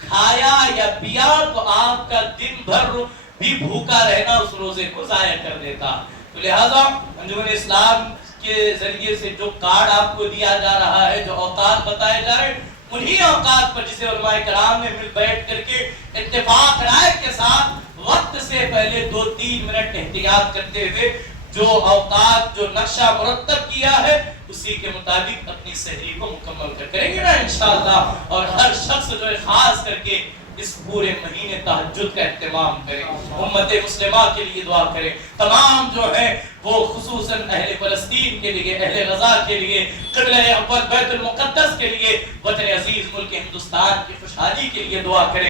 کھایا یا پیا تو آپ کا دن بھر بھی بھوکا رہنا اس روزے کو ضائع کر دیتا۔ تو لہٰذا انجمن اسلام کے ذریعے سے جو کارڈ آپ کو دیا جا رہا ہے، جو اوقات بتائے جا رہے ہیں، انہی اوقات پر جسے علماء کرام نے مل بیٹھ کر کے اتفاق رائے کے ساتھ وقت سے پہلے 2-3 منٹ احتیاط کرتے ہوئے جو اوقات جو نقشہ مرتب کیا ہے اسی کے مطابق اپنی سحری کو مکمل کریں گے نا انشاءاللہ۔ اور ہر شخص جو ہے خاص کر کے اس پورے مہینے تہجد کا اہتمام کریں، امت مسلمہ کے لیے دعا کریں، تمام جو ہے وہ خصوصاً اہل فلسطین کے لیے، اہل غزہ کے لیے، قبلہ اول بیت المقدس کے لیے، وطن عزیز ملک ہندوستان کی خوشحالی کے لیے دعا کریں۔